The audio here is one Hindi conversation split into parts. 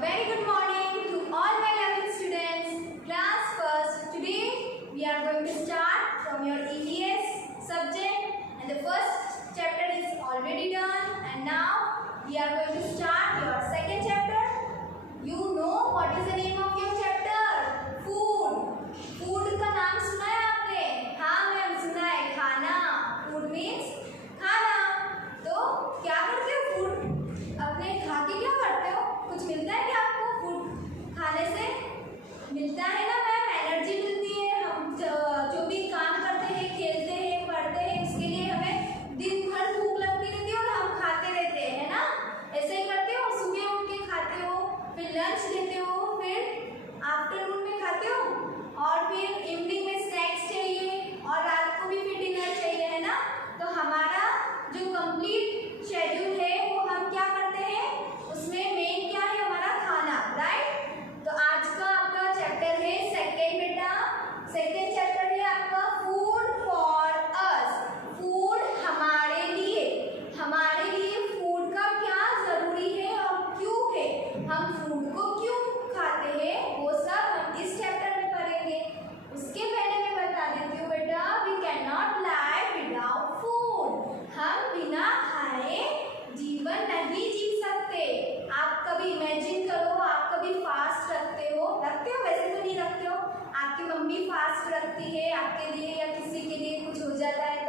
very good morning to all my 11th students. Class first. Today we are going to start from your EVS subject, and the first chapter is already done, and now we are going to start your second chapter. You know what is the name of your chapter? Food. Food का नाम सुना है आपने? हाँ मैम सुना है, खाना. Food means खाना. तो क्या करते हो फूड अपने खा के क्या करते हो? कुछ मिलता है क्या आपको? फूड खाने से मिलता है ना मैम, एनर्जी मिलती है. हम जो भी काम करते हैं, खेलते हैं, पढ़ते हैं, उसके लिए हमें दिन भर भूख लगती रहती है और हम खाते रहते हैं, है ना? ऐसे ही करते हो, सुबह उठ के खाते हो, फिर लंच लेते हो, फिर आफ्टरनून में खाते हो, और फिर इवनिंग में स्नैक्स चाहिए, और रात को भी फिर डिनर चाहिए, है ना? तो हमारा जो कंप्लीट शेड्यूल है वो हम क्या करते हैं, उसमें मेन क्या है हमारा खाना, राइट? तो आज का आपका चैप्टर है सेकेंड बेटा. सेकेंड चैप्टर है आपका फूड फॉर अस. फूड हमारे लिए. हमारे लिए फूड का क्या जरूरी है और क्यों है, हम फूड को क्यों खाते हैं, वो सब हम इस चैप्टर में पढ़ेंगे. उसके पहले मैं बता देती हूँ बेटा, we can not live without food. हम बिना खाए जीवन नहीं जी सकते. आप कभी इमेजिन करो, आप कभी फास्ट रखते हो वैसे तो नहीं रखते हो, आपकी मम्मी फास्ट रखती है आपके लिए या किसी के लिए कुछ हो जाता है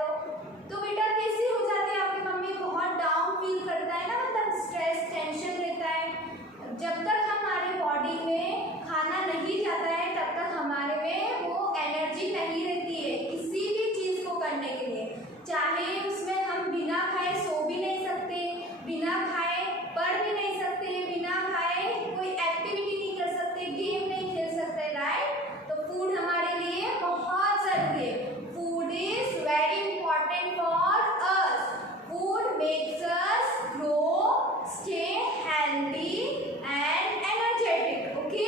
तो बेटा कैसी हो जाती है आपकी मम्मी? बहुत डाउन फील करता है ना, मतलब स्ट्रेस टेंशन रहता है. जब तक हमारे बॉडी में खाना नहीं जाता है तब तक हमारे में वो एनर्जी नहीं रहती है किसी भी चीज़ को करने के लिए. चाहे उसमें हम बिना खाए सो भी नहीं सकते, बिना खाए पढ़ भी नहीं सकते, बिना खाए कोई एक्टिविटी नहीं कर सकते, गेम नहीं खेल सकते, राइट? तो फूड हमारे लिए बहुत ज़रूरी है. Food is very important for us. Food makes us grow, stay healthy and energetic. Okay,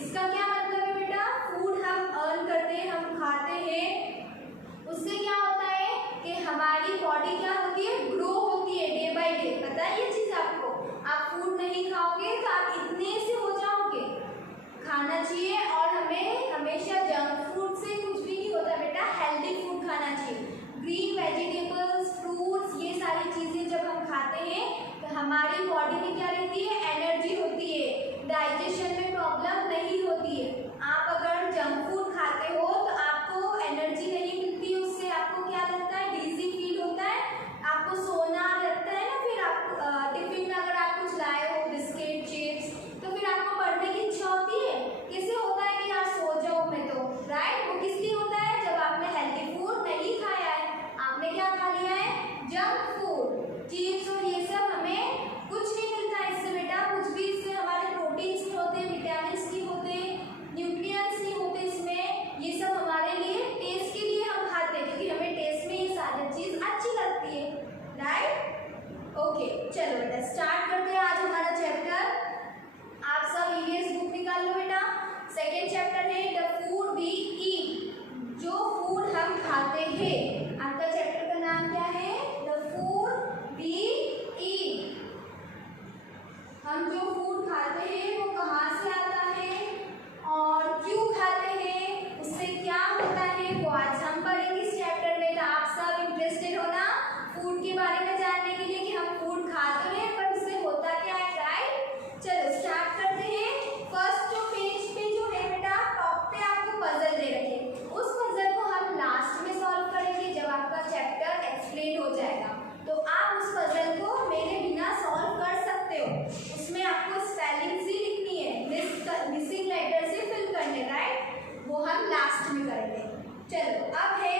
इसका क्या मतलब है बेटा? फूड हम अर्न करते हैं, हम खाते हैं, उससे क्या होता है कि हमारी बॉडी क्या होती है, ग्रो होती है डे बाय डे. पता है ये चीज़ आपको? आप फूड नहीं खाओगे तो आप इतने से हो जाओगे. खाना चाहिए, और हमें हमेशा जंक फूड से कुछ भी नहीं होता बेटा, हेल्दी फूड खाना चाहिए. ग्रीन वेजिटेबल्स, फ्रूट्स, ये सारी चीज़ें जब हम खाते हैं तो हमारी बॉडी में क्या रहती है, एनर्जी होती है, डाइजेशन में प्रॉब्लम नहीं होती है. आप अगर जंक फूड खाते हो तो आपको एनर्जी नहीं मिलती, उससे आपको क्या लगता है, डिजी फील होता है, आपको सोना लगता है ना. फिर आप टिफिन में अगर आप कुछ लाए हो बिस्किट चिप्स, तो फिर आपको पढ़ने की इच्छा होती है. कैसे होता है कि यार सो जाओ मैं तो, राइट? वो किस लिए होता है? जब आपने हेल्दी फूड नहीं खाया है, आपने क्या खा लिया है, जंक फूड, चिप्स, और ये सब हमें कुछ नहीं मिलता है इससे बेटा. कुछ भी इससे हमारे प्रोटीन्स नहीं होते, विटामिन्स नहीं होते, न्यूट्रिएंट्स नहीं होते इसमें. ये सब हमारे लिए टेस्ट के लिए हम खाते हैं, क्योंकि हमें टेस्ट में ये सारी चीज़ अच्छी लगती है, राइट? ओके, चलो बेटा स्टार्ट करते हैं आज हमारा चैप्टर. आप सब ईवीएस बुक निकाल लो बेटा. सेकेंड चैप्टर है द फूड वी ईट. जो फूड हम खाते हैं, आपका चैप्टर का नाम क्या है? The food we eat. हम जो फूड खाते हैं वो कहाँ से आता है और क्यों खाते हैं, उससे क्या होता है, वो आज हम पढ़ेंगे इस चैप्टर में. तो आप सब इंटरेस्टेड हो ना फूड के बारे में जानने के लिए कि हम फूड खाते हैं पर उससे होता क्या है, राइट? चलो स्टार्ट करते हैं. फर्स्ट जो पेज पे जो है बेटा, टॉप पे आपको पजल दे रखे. उस पजल को हम लास्ट में सॉल्व करेंगे जब आपका चैप्टर एक्सप्लेन हो जाएगा. तो आप उस पजल को मेरे बिना सॉल्व कर सकते हो. उसमें आपको स्पेलिंग्स ही लिखनी है, मिसिंग लेटर से फिल करने, राइट? वो हम लास्ट में करेंगे. चलो अब है,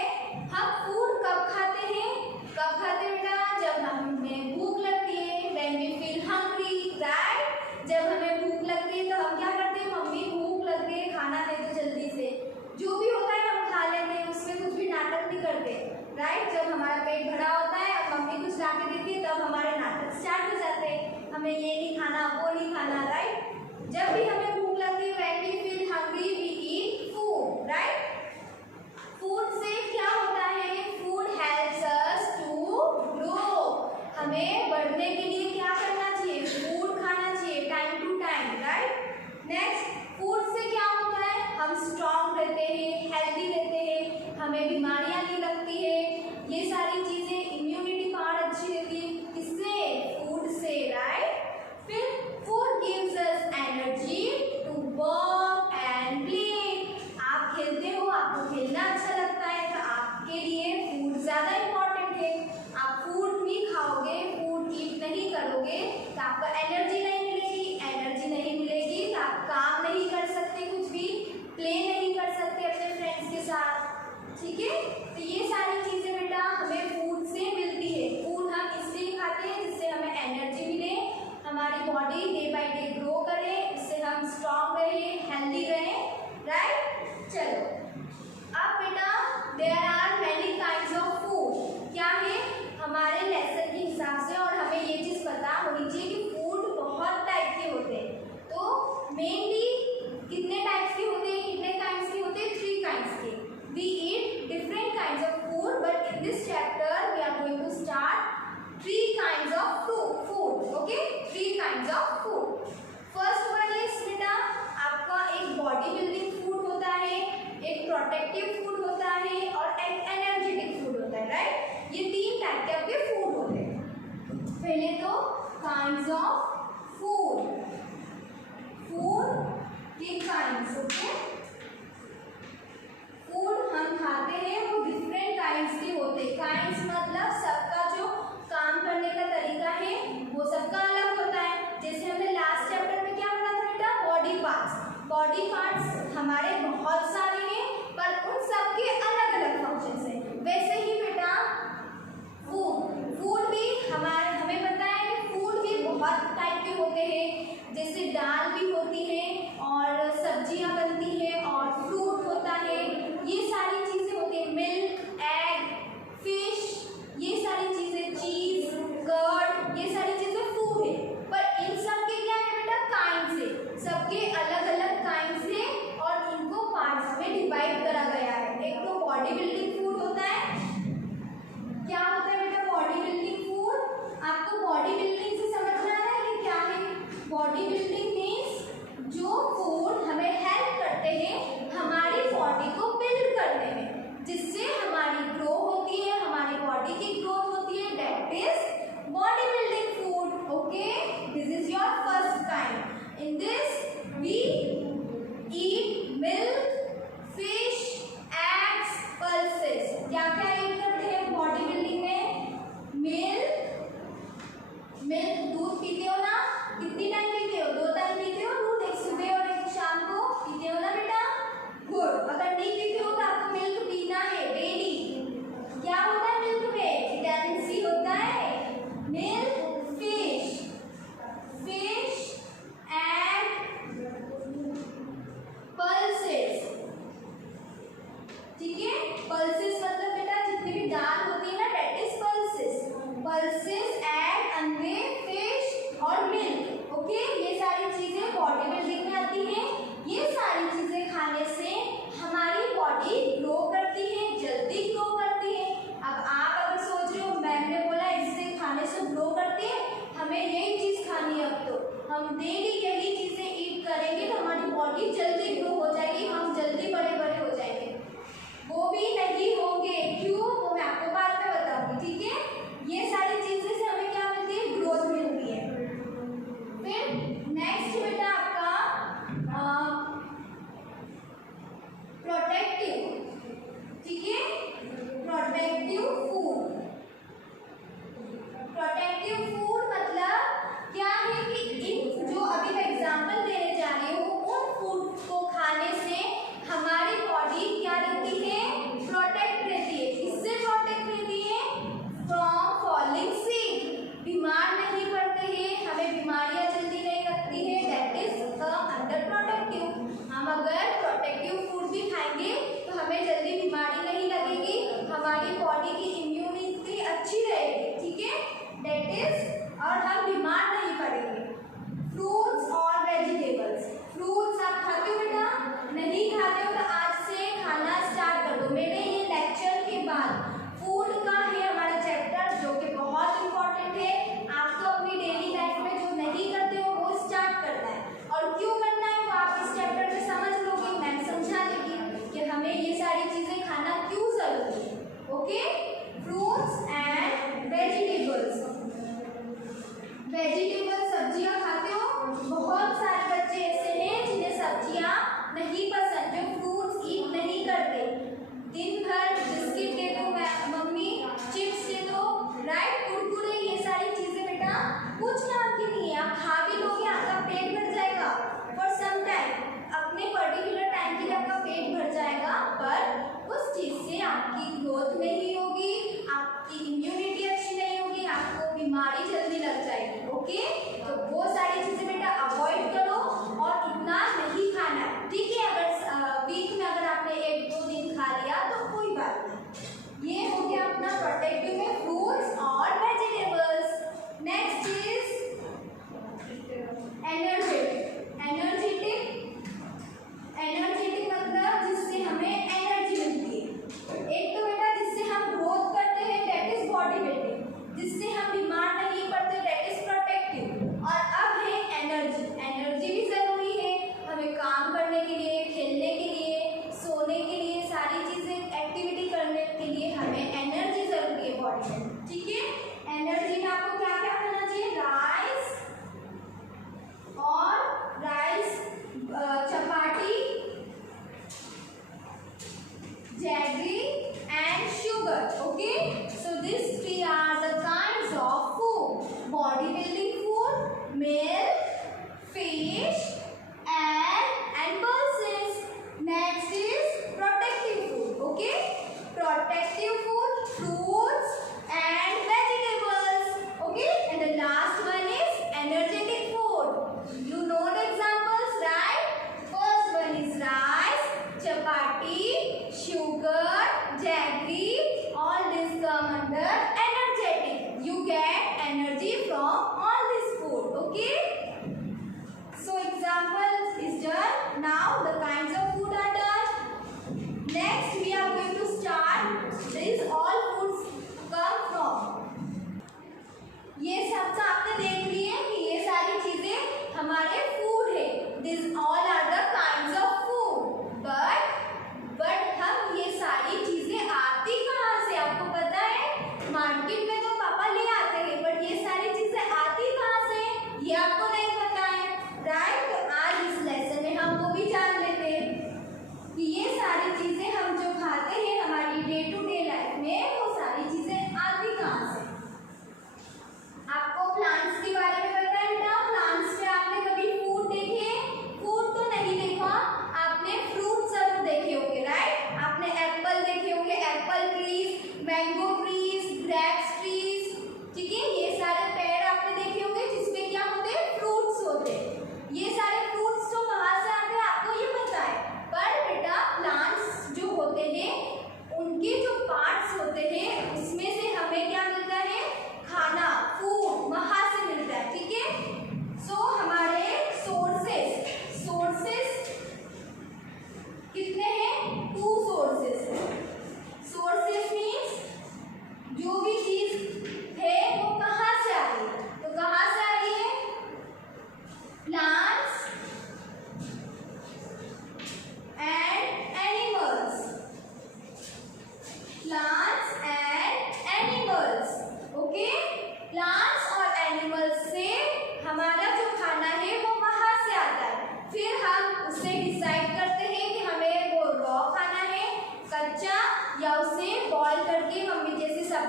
हम फूड कब खाते हैं? कब खाते हैं बेटा? जब हमें भूख लगती है, when we feel hungry, right? जब हमें भूख लगती है तो हम क्या करते हैं, मम्मी भूख लग रही है, खाना दे दो जल्दी से. जो भी होता है हम खा लेते हैं, उसमें कुछ भी नाटक नहीं करते, राइट? जब हमारा पेट भरा होता है और मम्मी कुछ ला के देती है तब हमारे नाटक स्टार्ट हो जाते हैं, हमें ये नहीं खाना, वो नहीं खाना, राइट? जब भी हमें भूख लगती है, when we feel hungry we eat food, right? Food से क्या होता है, food helps us to grow. हमें बढ़ने के लिए क्या करना चाहिए, फूड खाना चाहिए time to time, right? Day by day grow करें, उससे हम स्ट्रॉन्ग रहें, हेल्दी रहें, राइट। चलो अब बेटा there are many kinds of food, क्या है हमारे लेसन के हिसाब से, और हमें ये चीज़ पता होनी चाहिए कि फूड बहुत टाइप के होते हैं। तो मेनली कितने टाइप्स के होते हैं, कितने काइंड्स के होते हैं, 3 काइंड्स के। We eat different kinds of food, but in this chapter we are going to start 3 kinds of food, okay? 3 kinds of food. First one is बेटा आपका एक बॉडी बिल्डिंग फूड होता है, एक प्रोटेक्टिव फूड होता है और एक एनर्जेटिक फूड होता है, राइट। ये 3 टाइप के आपके फूड होते हैं। पहले तो काइंड्स ऑफ फूड के काइंड्स, ओके। फूड हम खाते हैं वो डिफरेंट काइंड्स के होते हैं। काइंड्स मतलब सबका जो काम करने का तरीका है वो सबका अलग होता है। जैसे हमने लास्ट चैप्टर में क्या पढ़ा था बेटा, बॉडी पार्ट्स हमारे बहुत सारे हैं पर उन सबके अलग अलग फंक्शंस हैं। वैसे ही बेटा फूड भी हमें पता है कि फूड भी बहुत टाइप के होते हैं। जैसे दाल भी होती है और सब्जियां बनती है और फ्रूट होता है, ये सारी चीजें होती है। मिल्क, एग, फिश, ये सारी चीजें, चीज, कर्ड, ये सारी चीजें फूड है। पर इन सब के क्या है बेटा, काइंड्स है। सबके अलग अलग काइंड्स है और इनको पार्ट्स में डिवाइड करा गया है। एक तो बॉडी बिल्डिंग फूड होता है। क्या होता है बेटा बॉडी बिल्डिंग फूड? आपको बॉडी बिल्डिंग से समझना है कि क्या है। बॉडी बिल्डिंग मीन्स जो फूड हमें हेल्प करते हैं हमारी बॉडी को बिल्ड करने में, जिससे हमारी ग्रो होती है, हमारी बॉडी की ग्रोथ होती है, that is body building food, okay. This is your first kind. In this we eat milk, fish, eggs, pulses. क्या क्या ईट करते हैं बॉडी बिल्डिंग में? मिल्क दूध पीते हो ना, कितनी टाइम पीते हो? 2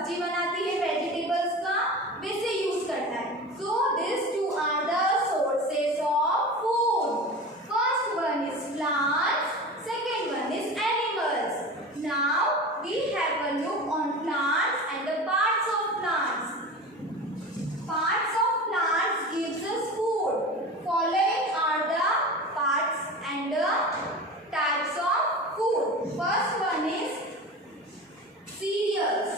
सब्जी बनाती है वेजिटेबल्स का, वैसे यूज करता है. So these two are the sources of food. First one is plants, second one is animals. Now we have a look on plants and the parts of plants. Parts of plants gives us food. Following are the parts and the types of food. First one is cereals.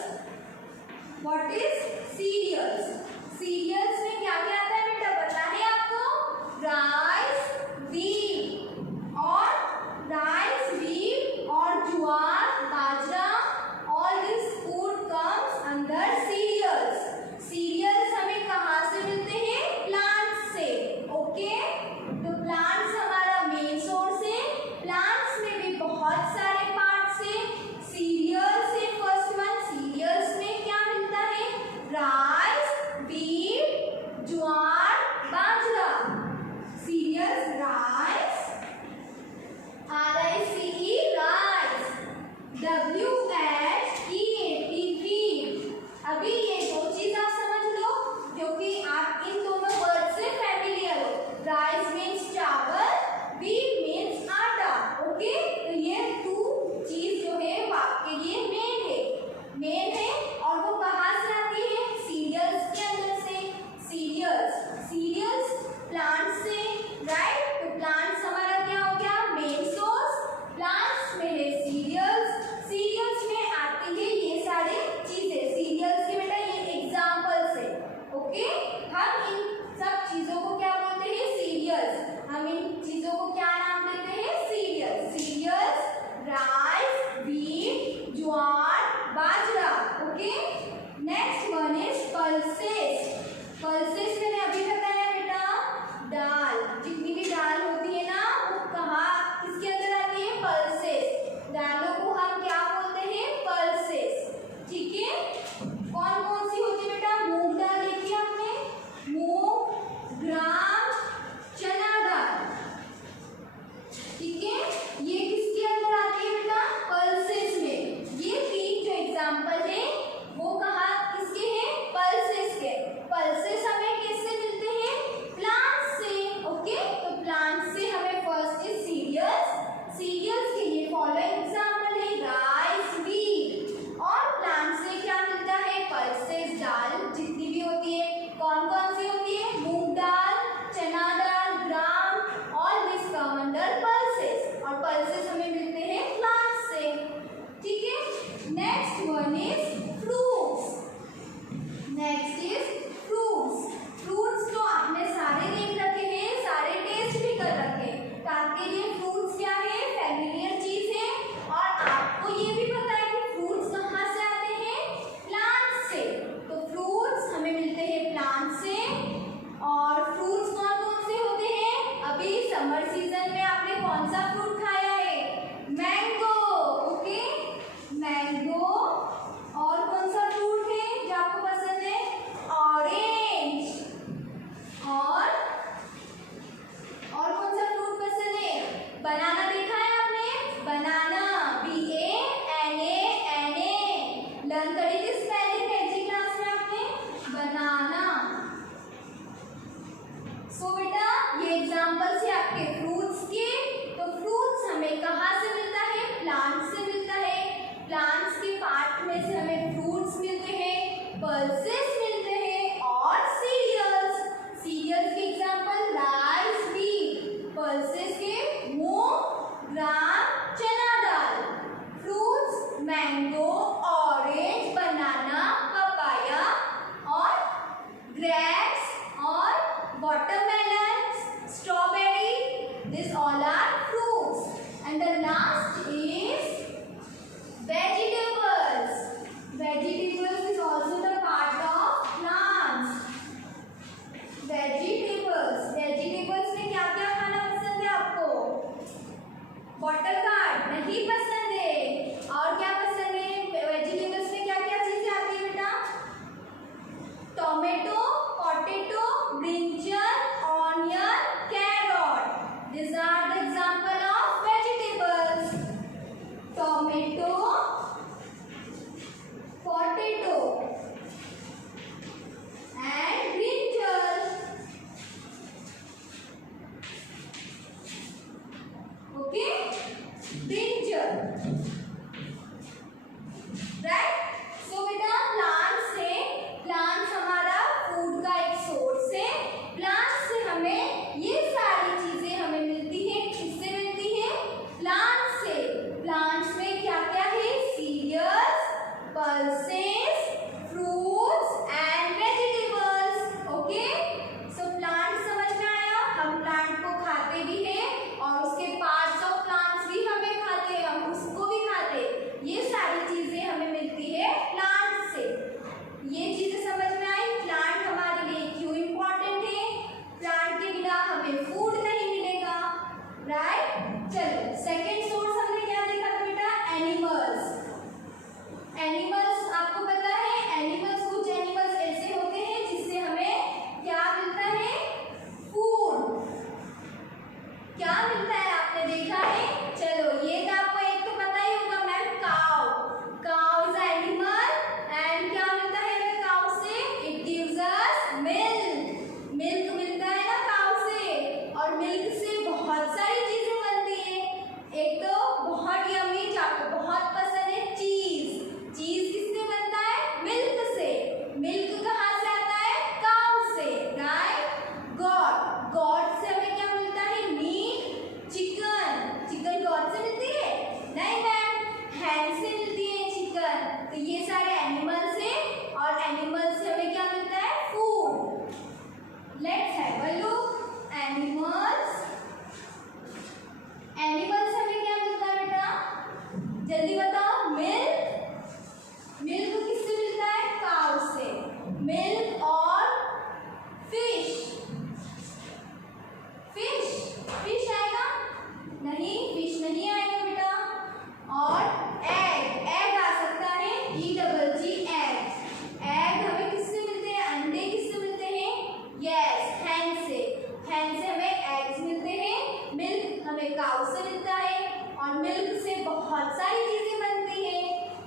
हमें काऊ से मिलता है और मिल्क से बहुत सारी चीजें बनती हैं,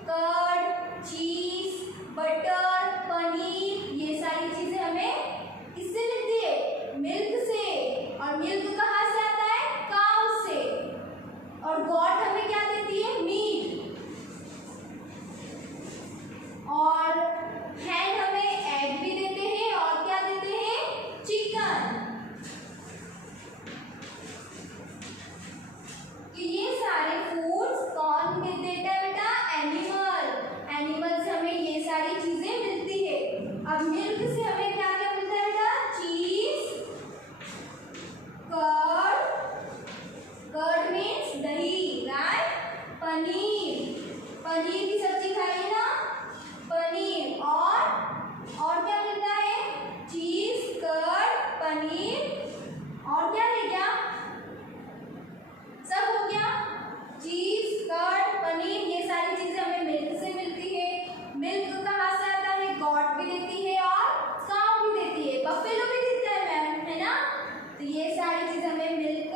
कर्ड, चीज, बटर, पनीर, ये सारी चीजें हमें किससे मिलती है? मिल्क से। और मिल्क कहाँ से आता है? काऊ से। और गॉट हमें क्या देती है? मीट। और हैन हमें एग भी देते हैं और क्या देते हैं? चिकन। तो ये सारे फूड्स कौन देता है बेटा? एनिमल। एनिमल से हमें ये सारी चीजें मिलती है। अब मिल्क से हमें क्या क्या मिलता है बेटा? चीज, कर्ड, कर्ड मीन्स दही, राइट? पनीर, पनीर की सब्जी खाइए ना, पनीर। और क्या मिलता है? चीज, कर्ड, पनीर और क्या है? क्या सब हो गया? चीज, कर्ड, पनीर, ये सारी चीजें हमें मिल्क से मिलती है। मिल्क कहाँ से आता है? गॉट भी देती है और काऊ भी देती है, बफेलो भी देता है मैम, है ना? तो ये सारी चीजें हमें मिल्क,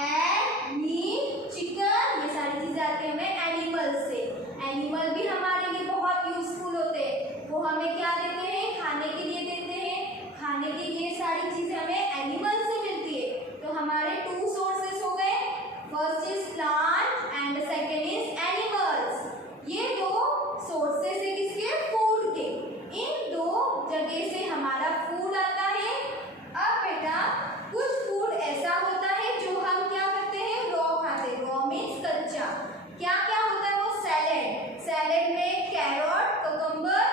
एग, मीट, चिकन, ये सारी चीजें आती है हमें एनिमल से। एनिमल भी हमारे लिए बहुत यूजफुल होते हैं। वो हमें क्या देते हैं? खाने के लिए देते हैं। खाने के लिए सारी चीजें हमें एनिमल से मिलती है। तो हमारे 2 सोर्सेस हो गए, first is plant and second is animals. ये 2 सोर्सेस है किसके? फूड के। इन 2 जगह से हमारा फूड आता है। अब बेटा कुछ फूड ऐसा होता है जो हम क्या करते हैं? रॉ खाते हैं। रॉ मीन्स कच्चा। क्या क्या होता है वो? सैलेड। सैलेड में कैरोट, ककम्बर,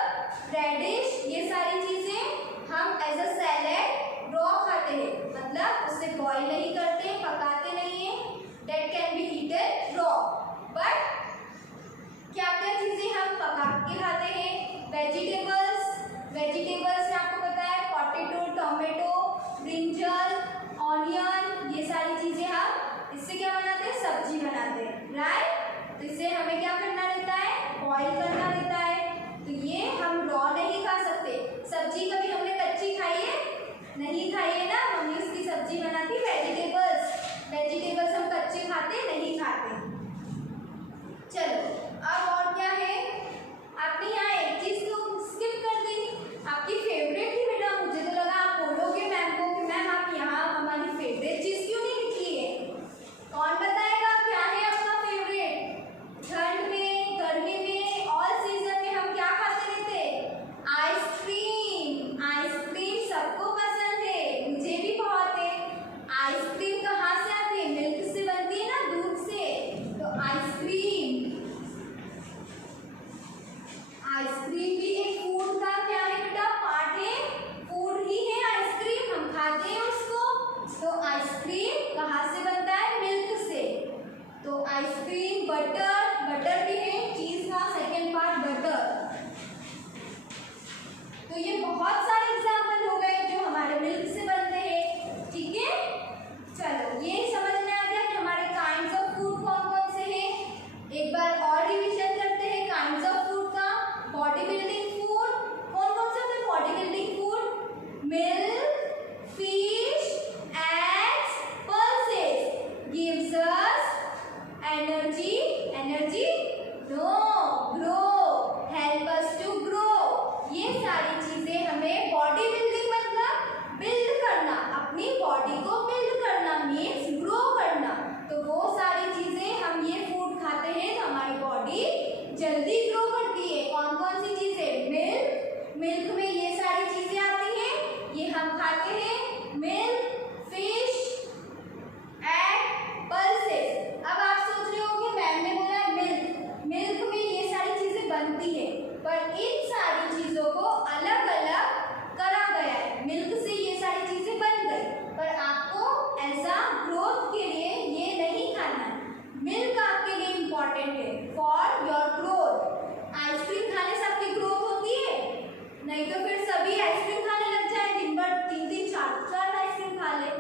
रेडिश, ये सारी चीजें हम एज अ सैलेड रॉ खाते हैं, मतलब उसे बॉईल नहीं करते, पकाते नहीं है। That can be eaten raw. But क्या क्या चीजें हम पका के खाते हैं? वेजिटेबल्स। वेजिटेबल्स में आपको पता है पोटैटो, टोमेटो, ब्रिंजल, ऑनियन, ये सारी चीजें हम इससे क्या बनाते हैं? सब्जी बनाते हैं, राइट? तो इससे हमें क्या करना रहता है? बॉईल करना रहता है। तो ये हम रॉ नहीं खा सकते। सब्जी कभी हमने कच्ची खाई है? नहीं खाई है ना, मम्मी उसकी सब्जी बनाती। वेजिटेबल्स, वेजिटेबल्स हम कच्चे खाते नहीं खाते। चलो अब और क्या है? आपने यहाँ एक चीज तो स्किप कर दी, आपकी फेवरेट थी बेटा। मुझे तो लगा आप बोलोगे मैम को कि मैम आप यहाँ हमारी फेवरेट चीज क्यों नहीं लिखी है। कौन बताएगा क्या है आपका फेवरेट? ठंड में, गर्मी में, ऑल सीजन में हम क्या खाते रहते? आइसक्रीम। आइसक्रीम सबको पसंद है, मुझे भी बहुत है। आइसक्रीम कहाँ से आती है? मिल्क से बनती है ना, दूध से। तो आइसक्रीम, आइसक्रीम भी एक फूड का क्या है बेटा? पार्ट है, फूड ही है आइसक्रीम, हम खाते हैं उसको। तो आइसक्रीम कहाँ से बनता है? मिल्क से। तो आइसक्रीम, बटर, बटर भी है, चीज का सेकेंड पार्ट बटर। तो ये बहुत सारे एग्जाम्पल हो गए जो हमारे मिल्क से बनते हैं, ठीक है? चलो ये समझ में आ गया कि हमारे काइंड्स ऑफ फूड कौन कौन से हैं। एक बार और रिवीजन करते हैं काइंड्स ऑफ फूड का। बॉडी बिल्डिंग फूड कौन कौन से होते हैं? Body building food milk, fish, eggs, pulses gives us energy. Energy no, grow, help us to grow. ये सारी चीजें हमें बॉडी बिल्डिंग मतलब बिल्ड करना, अपनी बॉडी को बिल्ड करना मीन्स ग्रो करना। तो वो सारी चीजें हम ये फूड खाते हैं तो हमारी बॉडी जल्दी ग्रो करती है। कौन कौन सी चीजें? मिल्क, मिल्क में ये सारी चीजें आती हैं, ये हम खाते हैं। Milk, fish, egg, pulses. अब आप सोच रहे हो कि मैम ने बोला मिल्क, मिल्क में ये सारी चीजें बनती है, पर इन सारी चीजों को अलग अलग करा गया है। मिल्क से ये सारी चीजें बन गई, पर आपको एज अ ग्रोथ के लिए ये नहीं खाना है। मिल्क आपके लिए इम्पॉर्टेंट है फॉर योर ग्रोथ। आइसक्रीम खाने से आपकी ग्रोथ होती है? नहीं तो फिर सभी आइसक्रीम खाने लग जाए, दिन भर 3-3, 4-4 आइसक्रीम खा ले।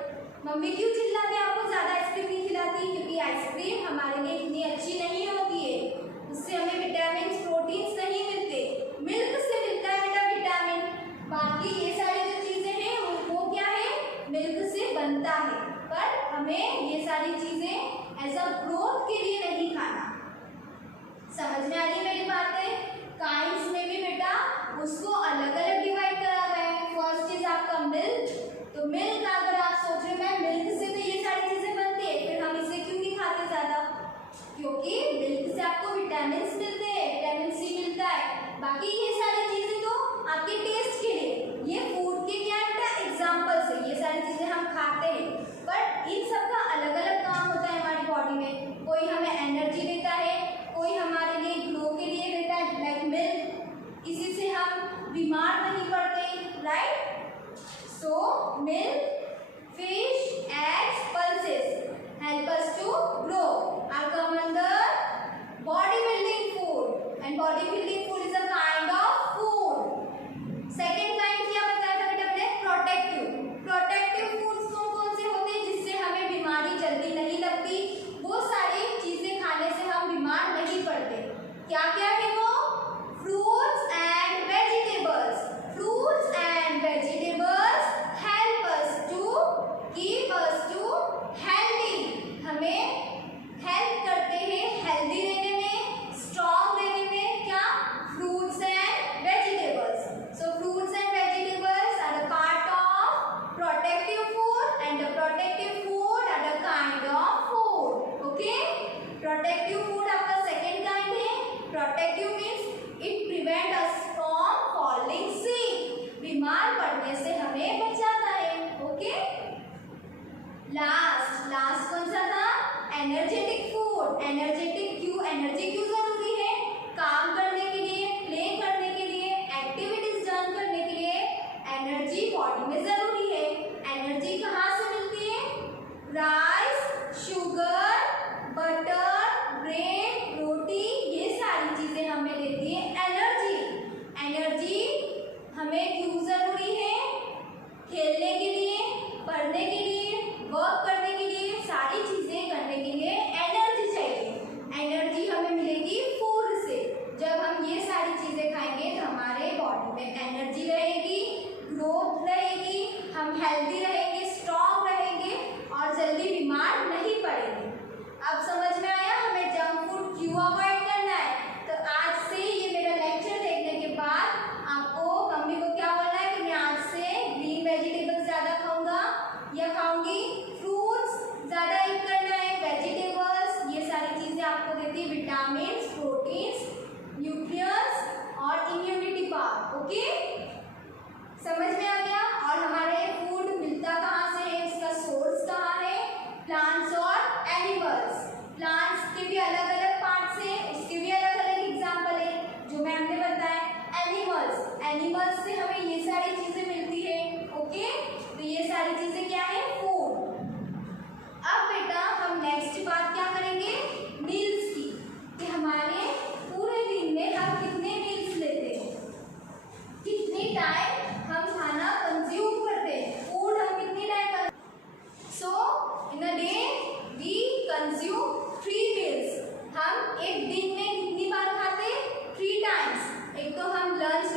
मम्मी क्यों चिल्लाती है आपको ज्यादा आइसक्रीम नहीं खिलाती? क्योंकि आइसक्रीम हमारे लिए इतनी अच्छी नहीं होती है, उससे हमें विटामिन, प्रोटीन्स नहीं मिलते। मिल्क से मिलता है बेटा विटामिन। बाकी ये सारी जो चीजें हैं वो क्या है? मिल्क से बनता है, पर हमें ये सारी चीजें एज अ ग्रोथ के लिए नहीं खाना। समझ में आ रही मेरी बातें? काइंड्स में भी बेटा उसको अलग अलग डिवाइड करा गया है। फर्स्ट इज आपका मिल्क। तो मिल्क अगर आप सोच रहे हैं मिल्क से तो ये सारी चीजें बनती है, फिर हम इसे क्यों नहीं खाते ज्यादा? क्योंकि मिल्क से आपको विटामिन मिलते हैं, विटामिन सी मिलता है। बाकी ये सारी चीजें तो आपके टेस्ट के लिए, ये फूड के क्या एग्जाम्पल्स है, ये सारी चीजें हम खाते हैं, बट इन सब का अलग अलग काम होता है हमारी बॉडी में। कोई हमें एनर्जी देता है, कोई हमारे लिए ग्लो के लिए देता है, लाइक मिल्क, इसी से हम बीमार नहीं पड़ते, right? So milk, fish, eggs, pulses help us to grow. Are come under bodybuilding food, and bodybuilding food is a kind of food. Second kind क्या बताया था बेटा हमने? प्रोटेक्टिव। प्रोटेक्टिव फूड्स कौन से होते हैं जिससे हमें बीमारी जल्दी नहीं लगती, वो सारी चीजें खाने से हम बीमार नहीं पड़ते। क्या क्या है वो? Fruits and vegetables. Fruits and vegetables help us to keep us to healthy. हमें हेल्प करते हैं हेल्दी रहने में, स्ट्रॉन्ग रहने में। क्या? Fruits and vegetables. So fruits and vegetables are a part of protective food, and the protective food are the kind of food. Okay? Protective food आपका second kind है। Protective means it prevent us from falling sick. बीमार पड़ने से हमें बचाता है। Okay? Last कौन सा था? Energetic food. Energetic क्यों? एनर्जी क्यों जरूरी है? काम करने के लिए, प्ले करने के लिए, एक्टिविटीज डन करने के लिए एनर्जी बॉडी में जरूरी है। एनर्जी कहाँ से मिलती है? राइस, शुगर, बटर, ब्रेड, रोटी, ये सारी चीजें हमें देती है एनर्जी। एनर्जी हमें क्यों जरूरी है? खेलने के लिए, पढ़ने के लिए, वर्क करने के लिए, सारी चीजें करने के लिए एनर्जी चाहिए। एनर्जी हमें मिलेगी फूड से। जब हम ये सारी चीजें खाएंगे तो हमारे बॉडी में एनर्जी रहेगी, ग्रोथ रहेगी, हम हेल्दी रहेंगे, स्ट्रॉन्ग रहेंगे और जल्दी बीमार नहीं पड़ेंगे। अब समझ में आया हमें जंक फूड क्यों अवॉइड करना है? तो आज से ये मेरा लेक्चर देखने के बाद आपको मम्मी को क्या बोलना है कि मैं आज से ग्रीन वेजिटेबल्स ज्यादा खाऊंगा या खाऊंगी, फ्रूट्स ज्यादा ईट करना है, वेजिटेबल्स, ये सारी चीजें आपको देती है विटामिन, प्रोटीन्स, न्यूट्रिएंट्स और इम्यूनिटी पावर। ओके? समझ में आ गया? और हमारे फूड मिलता कहाँ से है, इसका सोर्स कहाँ है? प्लांट्स और एनिमल्स। प्लांट्स के भी अलग अलग पार्ट्स हैं, उसके भी अलग अलग एग्जाम्पल है जो मैम ने बताया। एनिमल्स से हमें ये सारी चीजें मिलती है। ओके? तो ये सारी चीजें क्या है? फूड। अब बेटा हम नेक्स्ट बात क्या करेंगे? मील्स की, कि हमारे पूरे दिन में हम कितने मील्स लेते हैं, कितनी टाइम हम खाना कंज्यूम करते हैं, फूड हम कितनी टाइम करते हैं। So in a day we consume 3 meals. हम एक दिन में कितनी बार खाते हैं? 3 टाइम्स। एक तो हम लंच